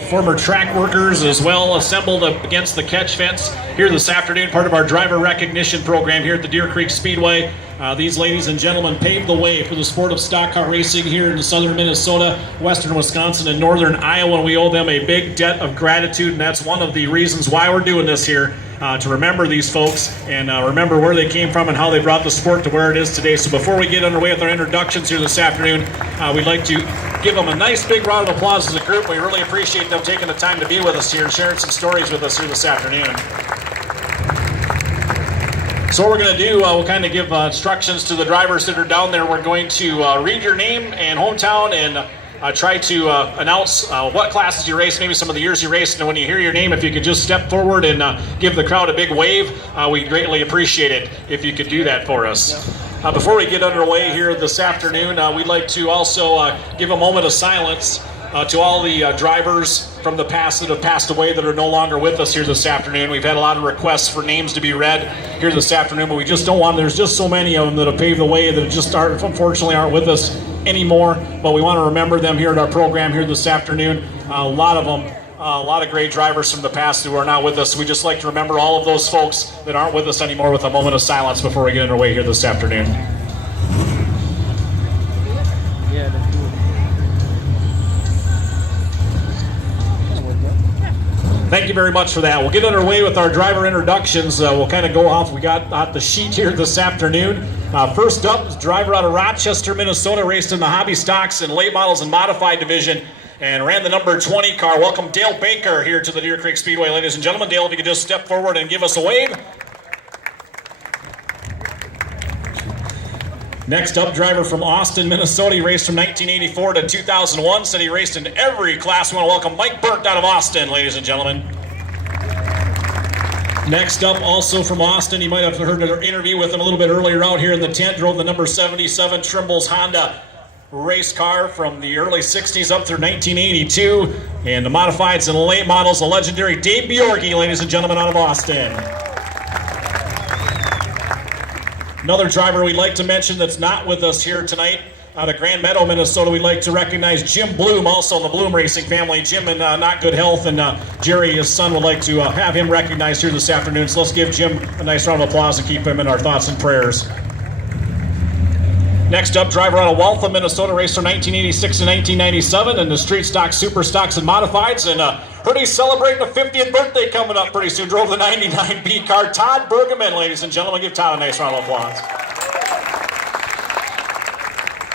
Former track workers as well assembled against the catch fence here this afternoon, part of our driver recognition program here at the Deer Creek Speedway. These ladies and gentlemen paved the way for the sport of stock car racing here in southern Minnesota, western Wisconsin, and northern Iowa, and we owe them a big debt of gratitude, and that's one of the reasons why we're doing this here, to remember these folks and remember where they came from and how they brought the sport to where it is today. So before we get underway with our introductions here this afternoon, we'd like to give them a nice big round of applause as a group. We really appreciate them taking the time to be with us here and sharing some stories with us here this afternoon. So what we're going to do, we'll kind of give instructions to the drivers that are down there. We're going to read your name and hometown and try to announce what classes you race, maybe some of the years you raced, and when you hear your name, if you could just step forward and give the crowd a big wave, we'd greatly appreciate it if you could do that for us. Before we get underway here this afternoon, we'd like to also give a moment of silence to all the drivers from the past that have passed away that are no longer with us here this afternoon. We've had a lot of requests for names to be read here this afternoon, but we just don't want, there's just so many of them that have paved the way that just unfortunately aren't with us anymore, but we want to remember them here at our program here this afternoon. A lot of them, a lot of great drivers from the past who are not with us. We just like to remember all of those folks that aren't with us anymore with a moment of silence before we get underway here this afternoon. Thank you very much for that. We'll get underway with our driver introductions. We'll kind of go off. We got the sheet here this afternoon. First up is driver out of Rochester, Minnesota, raced in the hobby stocks and late models and modified division and ran the number 20 car. Welcome Dale Baker here to the Deer Creek Speedway, ladies and gentlemen. Dale, if you could just step forward and give us a wave. Next up, driver from Austin, Minnesota. He raced from 1984 to 2001. Said he raced in every class. We want to welcome Mike Burt out of Austin, ladies and gentlemen. Next up, also from Austin, you might have heard an interview with him a little bit earlier out here in the tent. Drove the number 77 Trimble's Honda race car from the early 60s up through 1982. And the modifieds and late models, the legendary Dave Bjorgi, ladies and gentlemen, out of Austin. Another driver we'd like to mention that's not with us here tonight, out of Grand Meadow, Minnesota, we'd like to recognize Jim Bloom, also in the Bloom Racing family. Jim in not good health, and Jerry, his son, would like to have him recognized here this afternoon. So let's give Jim a nice round of applause and keep him in our thoughts and prayers. Next up, driver out of Waltham, Minnesota, raced from 1986 to 1997 in the street stock, super stocks, and modifieds. And heard he's celebrating a 50th birthday coming up pretty soon. Drove the 99 B car. Todd Bergeman, ladies and gentlemen. Give Todd a nice round of applause.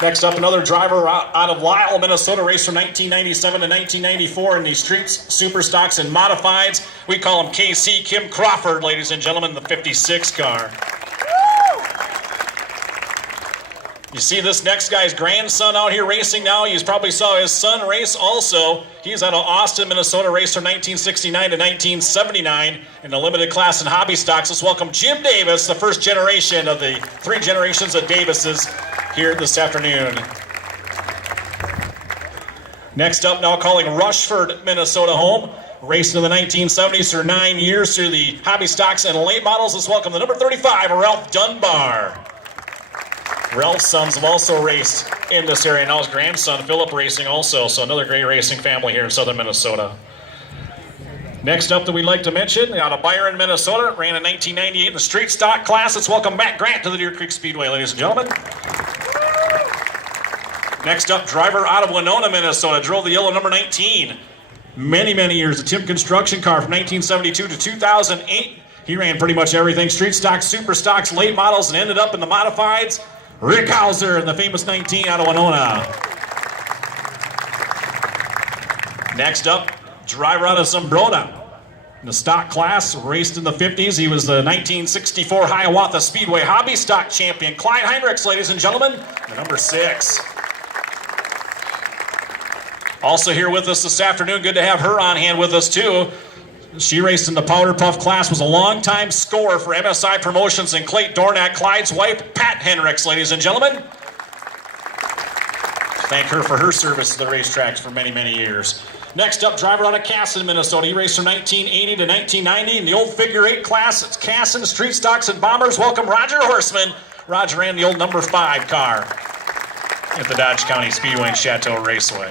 Next up, another driver out of Lisle, Minnesota, raced from 1997 to 1994 in the streets, super stocks, and modifieds. We call him KC, Kim Crawford, ladies and gentlemen, the 56 car. You see this next guy's grandson out here racing now. You probably saw his son race also. He's out of Austin, Minnesota, raced from 1969 to 1979 in the limited class and hobby stocks. Let's welcome Jim Davis, the first generation of the three generations of Davises here this afternoon. Next up now, calling Rushford, Minnesota home. Raced in the 1970s for 9 years through the hobby stocks and late models. Let's welcome the number 35, Ralph Dunbar. Ralph's sons have also raced in this area. Now his grandson, Philip, racing also. So another great racing family here in southern Minnesota. Next up that we'd like to mention, out of Byron, Minnesota, ran in 1998 in the street stock class. Let's welcome Matt Grant to the Deer Creek Speedway, ladies and gentlemen. Next up, driver out of Winona, Minnesota, drove the yellow number 19. Many, many years. The Tim Construction car from 1972 to 2008. He ran pretty much everything. Street stocks, super stocks, late models, and ended up in the modifieds. Rick Hauser in the famous 19 out of Winona. Next up, driver out of Zumbrota. In the stock class, raced in the 50s. He was the 1964 Hiawatha Speedway Hobby Stock Champion. Clyde Heinrichs, ladies and gentlemen, the number 6. Also here with us this afternoon, good to have her on hand with us too. She raced in the Powder Puff class, was a longtime scorer for MSI Promotions and Clayton Dornack. Clyde's wife, Pat Henricks, ladies and gentlemen. Thank her for her service to the racetracks for many, many years. Next up, driver out of Casson, Minnesota. He raced from 1980 to 1990 in the old figure 8 class. It's Casson, street stocks, and bombers. Welcome Roger Horseman. Roger ran the old number 5 car at the Dodge County Speedway and Chateau Raceway.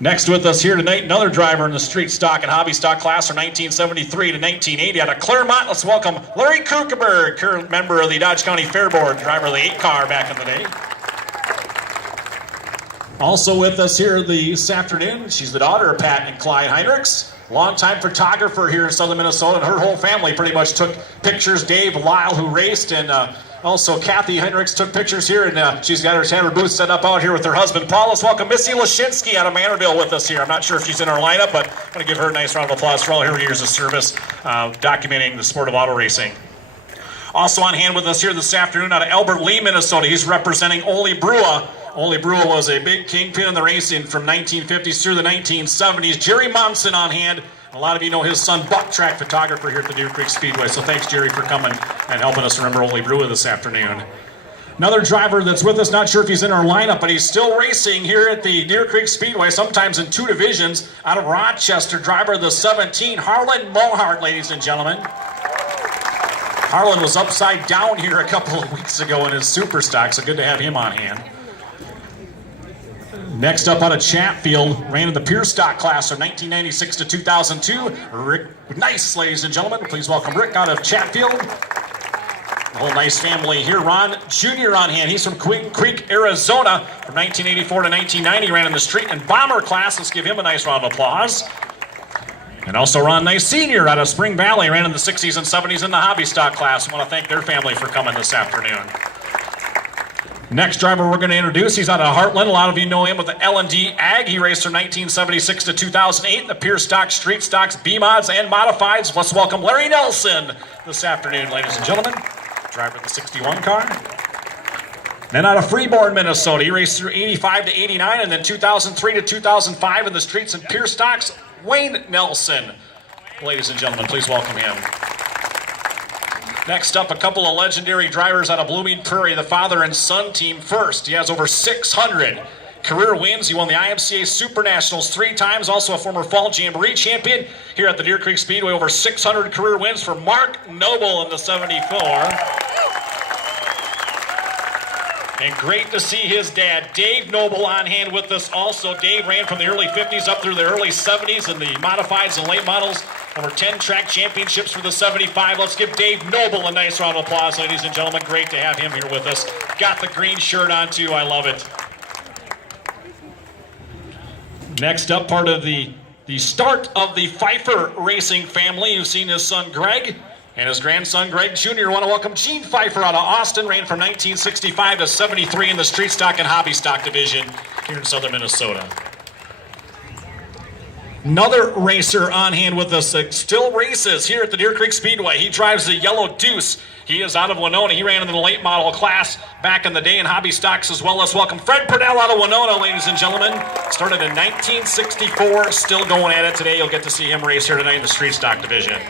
Next with us here tonight, another driver in the street stock and hobby stock class from 1973 to 1980 out of Claremont. Let's welcome Larry Kuchenberg, current member of the Dodge County Fair Board, driver of the 8 car back in the day. Also with us here this afternoon, she's the daughter of Pat and Clyde Heinrichs, longtime photographer here in southern Minnesota, and her whole family pretty much took pictures. Dave Lyle, who raced, and also Kathy Heinrichs took pictures here, and she's got her booth set up out here with her husband, Paul. Let's welcome Missy Lashinsky out of Manorville with us here. I'm not sure if she's in our lineup, but I'm going to give her a nice round of applause for all her years of service documenting the sport of auto racing. Also on hand with us here this afternoon out of Albert Lee, Minnesota, he's representing Ole Brua. Ole Brua was a big kingpin in the racing from 1950s through the 1970s. Jerry Monson on hand. A lot of you know his son, Buck, track photographer here at the Deer Creek Speedway. So thanks, Jerry, for coming and helping us remember Ole Brua this afternoon. Another driver that's with us, not sure if he's in our lineup, but he's still racing here at the Deer Creek Speedway, sometimes in 2 divisions, out of Rochester, driver of the 17, Harlan Mohart, ladies and gentlemen. Harlan was upside down here a couple of weeks ago in his super stock, so good to have him on hand. Next up out of Chatfield, ran in the pure stock class from 1996 to 2002. Rick Nice, ladies and gentlemen. Please welcome Rick out of Chatfield. The whole Nice family here. Ron Jr. on hand. He's from Queen Creek, Arizona. From 1984 to 1990, ran in the street and bomber class. Let's give him a nice round of applause. And also Ron Nice Sr. out of Spring Valley, ran in the 60s and 70s in the hobby stock class. I want to thank their family for coming this afternoon. Next driver we're going to introduce, he's out of Heartland. A lot of you know him with the L&D Ag. He raced from 1976 to 2008 in the pure stock, street stocks, B-mods, and modifieds. Let's welcome Larry Nelson this afternoon, ladies and gentlemen. Driver of the 61 car. Then out of Freeborn, Minnesota, he raced through 85 to 89, and then 2003 to 2005 in the streets and pure stocks, Wayne Nelson. Ladies and gentlemen, please welcome him. Next up, a couple of legendary drivers out of Blooming Prairie, the father and son team first. He has over 600 career wins. He won the IMCA Super Nationals 3 times, also a former Fall Jamboree champion here at the Deer Creek Speedway. Over 600 career wins for Mark Noble in the 74. And great to see his dad, Dave Noble, on hand with us also. Dave ran from the early 50s up through the early 70s in the modifieds and late models. Over 10 track championships for the 75. Let's give Dave Noble a nice round of applause, ladies and gentlemen. Great to have him here with us. Got the green shirt on, too. I love it. Next up, part of the start of the Pfeiffer Racing family. You've seen his son, Greg, and his grandson, Greg Jr. I want to welcome Gene Pfeiffer out of Austin. Ran from 1965 to 73 in the street stock and hobby stock division here in southern Minnesota. Another racer on hand with us that still races here at the Deer Creek Speedway. He drives the Yellow Deuce. He is out of Winona. He ran in the late model class back in the day in hobby stocks as well. Let's welcome Fred Purdell out of Winona, ladies and gentlemen. Started in 1964, still going at it today. You'll get to see him race here tonight in the street stock division.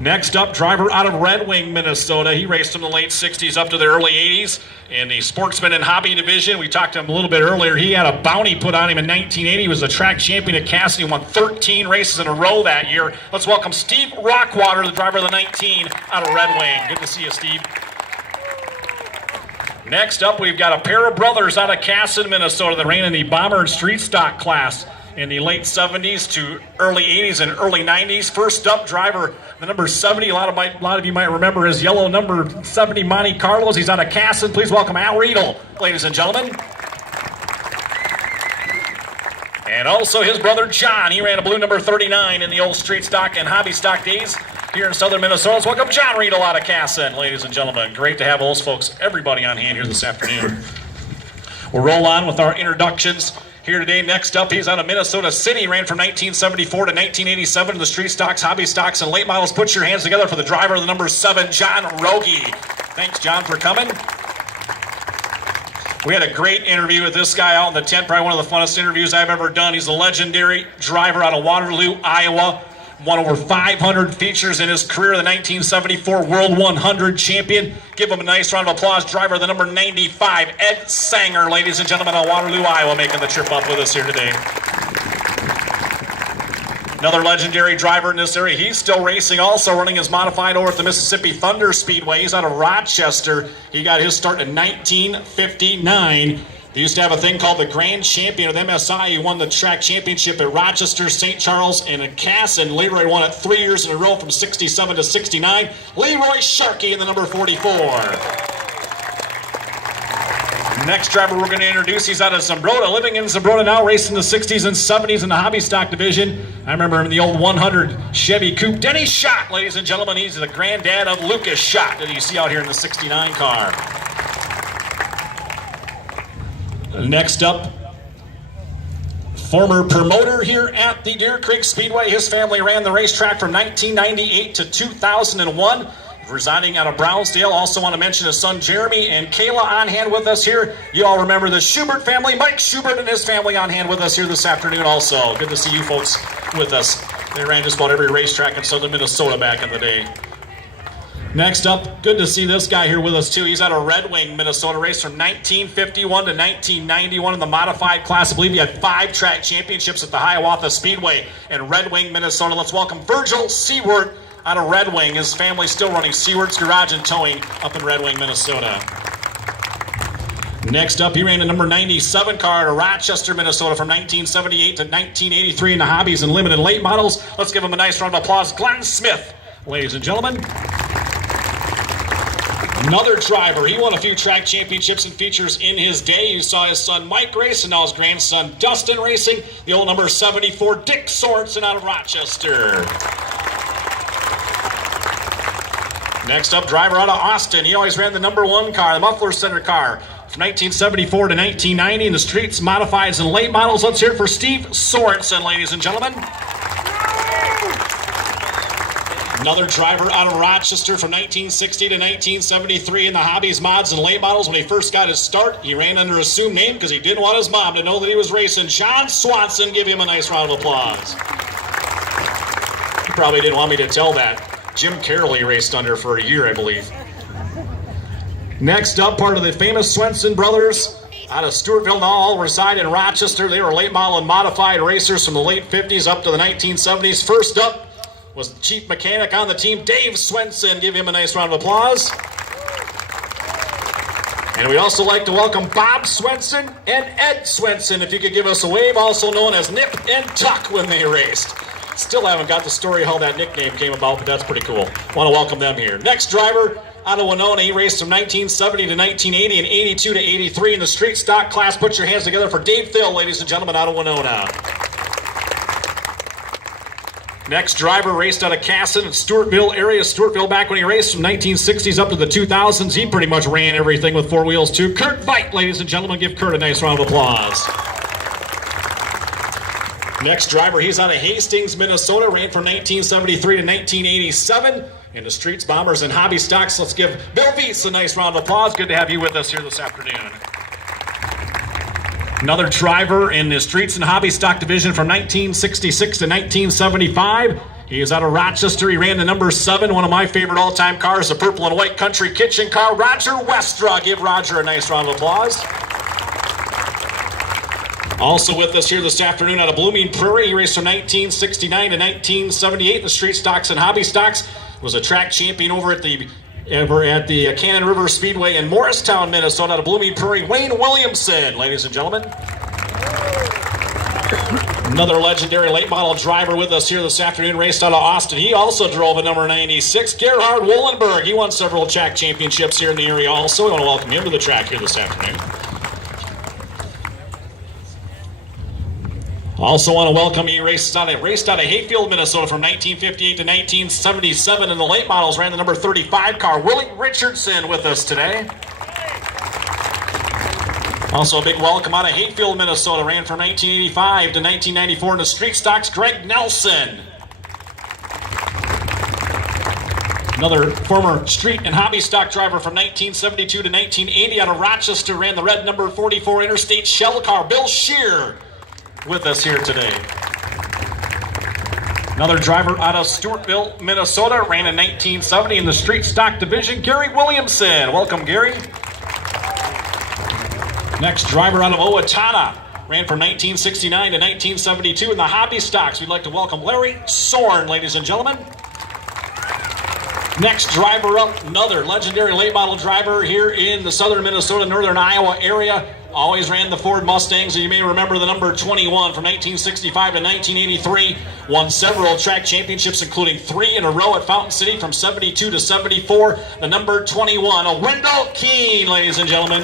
Next up, driver out of Red Wing, Minnesota. He raced from the late 60s up to the early 80s in the sportsman and hobby division. We talked to him a little bit earlier. He had a bounty put on him in 1980. He was a track champion at Cassidy, won 13 races in a row that year. Let's welcome Steve Rockwater, the driver of the 19 out of Red Wing. Good to see you, Steve. Next up, we've got a pair of brothers out of Casson, Minnesota that ran in the bomber and street stock class in the late 70s to early 80s and early 90s. First up, driver, the number 70. A lot of you might remember his yellow number 70 Monte Carlos. He's out of Casson. Please welcome Al Riedel, ladies and gentlemen. And also his brother John. He ran a blue number 39 in the old street stock and hobby stock days here in southern Minnesota. Let's welcome John Riedel out of Casson, ladies and gentlemen. Great to have those folks, everybody on hand here this afternoon. We'll roll on with our introductions here today. Next up, he's out of Minnesota City. Ran from 1974 to 1987 in the street stocks, hobby stocks, and late models. Put your hands together for the driver of the number 7, John Rogie. Thanks, John, for coming. We had a great interview with this guy out in the tent, probably one of the funnest interviews I've ever done. He's a legendary driver out of Waterloo, Iowa. Won over 500 features in his career, the 1974 World 100 champion. Give him a nice round of applause. Driver of the number 95, Ed Sanger, ladies and gentlemen, out of Waterloo, Iowa, making the trip up with us here today. Another legendary driver in this area. He's still racing, also running his modified over at the Mississippi Thunder Speedway. He's out of Rochester. He got his start in 1959. They used to have a thing called the Grand Champion of the MSI. He won the track championship at Rochester, St. Charles, and at Cass, and Leroy won it 3 years in a row from 67 to 69. Leroy Sharkey in the number 44. Next driver we're going to introduce, he's out of Zumbrota, living in Zumbrota now, racing the 60s and 70s in the hobby stock division. I remember him in the old 100 Chevy Coupe. Denny Schott, ladies and gentlemen, he's the granddad of Lucas Schott that you see out here in the 69 car. Next up, former promoter here at the Deer Creek Speedway. His family ran the racetrack from 1998 to 2001. Residing out of Brownsdale. Also want to mention his son Jeremy and Kayla on hand with us here. You all remember the Schubert family. Mike Schubert and his family on hand with us here this afternoon also. Good to see you folks with us. They ran just about every racetrack in southern Minnesota back in the day. Next up, good to see this guy here with us too. He's out of Red Wing, Minnesota, raced from 1951 to 1991 in the modified class. I believe he had 5 track championships at the Hiawatha Speedway in Red Wing, Minnesota. Let's welcome Virgil Seward out of Red Wing. His family's still running Seward's Garage and Towing up in Red Wing, Minnesota. Next up, he ran the number 97 car out of Rochester, Minnesota from 1978 to 1983 in the hobbies and limited late models. Let's give him a nice round of applause. Glenn Smith, ladies and gentlemen. Another driver, he won a few track championships and features in his day. You saw his son Mike race and now his grandson Dustin racing. The old number 74, Dick Sorensen out of Rochester. Next up, driver out of Austin. He always ran the number 1 car, the Muffler Center car. From 1974 to 1990 in the streets, modifieds, and late models. Let's hear it for Steve Sorensen, ladies and gentlemen. Another driver out of Rochester from 1960 to 1973 in the hobbies, mods, and late models. When he first got his start, he ran under assumed name because he didn't want his mom to know that he was racing. John Swanson, give him a nice round of applause. He probably didn't want me to tell that. Jim Carroll he raced under for a year, I believe. Next up, part of the famous Swenson brothers out of Stewartville, now all reside in Rochester. They were late model and modified racers from the late 50s up to the 1970s. First up was the chief mechanic on the team, Dave Swenson. Give him a nice round of applause. And we'd also like to welcome Bob Swenson and Ed Swenson, if you could give us a wave, also known as Nip and Tuck when they raced. Still haven't got the story how that nickname came about, but that's pretty cool. Want to welcome them here. Next driver out of Winona, he raced from 1970 to 1980 and 82 to 83 in the street stock class. Put your hands together for Dave Thill, ladies and gentlemen, out of Winona. Next driver raced out of Casson and Stewartville area. Stewartville back when he raced from 1960s up to the 2000s. He pretty much ran everything with 4 wheels too. Kurt Veit, ladies and gentlemen, give Kurt a nice round of applause. Next driver, he's out of Hastings, Minnesota, ran from 1973 to 1987 in the streets, bombers, and hobby stocks. Let's give Bill Veets a nice round of applause. Good to have you with us here this afternoon. Another driver in the streets and hobby stock division from 1966 to 1975. He is out of Rochester. He ran the number 7, one of my favorite all-time cars, the purple and white country kitchen car, Roger Westra. Give Roger a nice round of applause. Also with us here this afternoon out of Blooming Prairie, he raced from 1969 to 1978 in the street stocks and hobby stocks. Was a track champion over at the Cannon River Speedway in Morristown, Minnesota, out of Blooming Prairie, Wayne Williamson, ladies and gentlemen. Another legendary late model driver with us here this afternoon, raced out of Austin. He also drove a number 96, Gerhard Wollenberg. He won several track championships here in the area also. We want to welcome him to the track here this afternoon. Also want to welcome, he raced out of Hayfield, Minnesota from 1958 to 1977 in the late models, ran the number 35 car, Willie Richardson with us today. Also a big welcome out of Hayfield, Minnesota, ran from 1985 to 1994 in the street stocks, Greg Nelson. Another former street and hobby stock driver from 1972 to 1980 out of Rochester, ran the red number 44 interstate shell car, Bill Shear, with us here today. Another driver out of Stewartville, Minnesota, ran in 1970 in the street stock division, Gary Williamson. Welcome, Gary. Next driver out of Owatonna, ran from 1969 to 1972 in the hobby stocks. We'd like to welcome Larry Sorn, ladies and gentlemen. Next driver up, another legendary late model driver here in the southern Minnesota, northern Iowa area. Always ran the Ford Mustangs, and you may remember the number 21 from 1965 to 1983. Won several track championships, including 3 in a row at Fountain City from 72 to 74. The number 21, a Wendell Keene, ladies and gentlemen.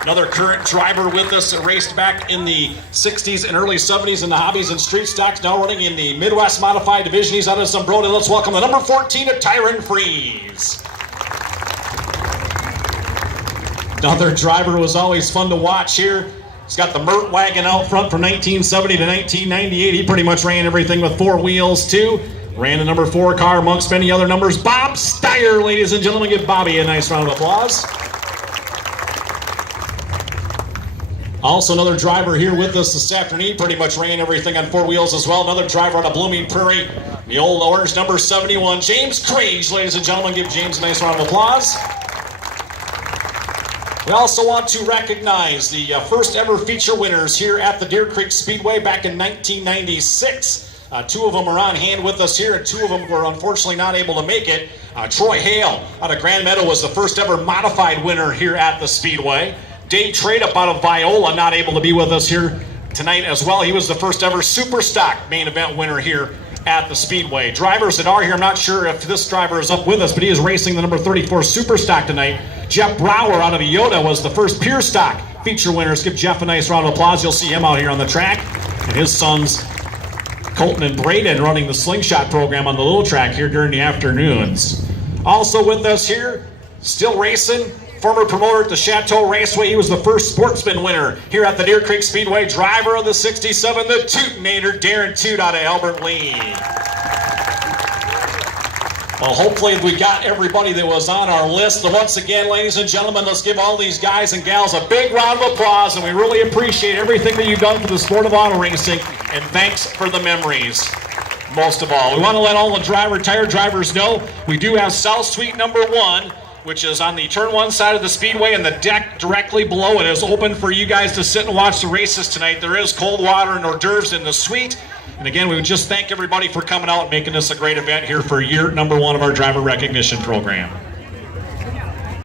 Another current driver with us that raced back in the 60s and early 70s in the hobbies and street stocks, now running in the Midwest Modified Division. He's out of Zumbrota. Let's welcome the number 14 at Tyron Freeze. Another driver was always fun to watch here. He's got the Mert wagon out front from 1970 to 1998. He pretty much ran everything with 4 wheels too. Ran the number 4 car amongst many other numbers. Bob Steyer, ladies and gentlemen. Give Bobby a nice round of applause. Also another driver here with us this afternoon. He pretty much ran everything on 4 wheels as well. Another driver out of Blooming Prairie. The old orange number 71, James Crage, ladies and gentlemen. Give James a nice round of applause. We also want to recognize the first ever feature winners here at the Deer Creek Speedway back in 1996. 2 of them are on hand with us here, and 2 of them were unfortunately not able to make it. Troy Hale out of Grand Meadow was the first ever modified winner here at the Speedway. Dave Trade-Up out of Viola, not able to be with us here tonight as well. He was the first ever Super Stock main event winner here at the Speedway. Drivers that are here, I'm not sure if this driver is up with us, but he is racing the number 34 Super Stock tonight. Jeff Brower out of Iota was the first Pure Stock feature winner. Let's give Jeff a nice round of applause. You'll see him out here on the track. And his sons, Colton and Braden, running the slingshot program on the little track here during the afternoons. Also with us here, still racing, former promoter at the Chateau Raceway. He was the first sportsman winner here at the Deer Creek Speedway. Driver of the 67, the Tootonator, Darren Toot out of Albert Lee. Well, hopefully we got everybody that was on our list. So once again, ladies and gentlemen, let's give all these guys and gals a big round of applause, and we really appreciate everything that you've done for the sport of auto racing, and thanks for the memories. Most of all, we want to let all the retired drivers know we do have South Suite number 1, which is on the turn 1 side of the speedway, and the deck directly below it is open for you guys to sit and watch the races tonight. There is cold water and hors d'oeuvres in the suite. And again, we would just thank everybody for coming out and making this a great event here for year number 1 of our driver recognition program.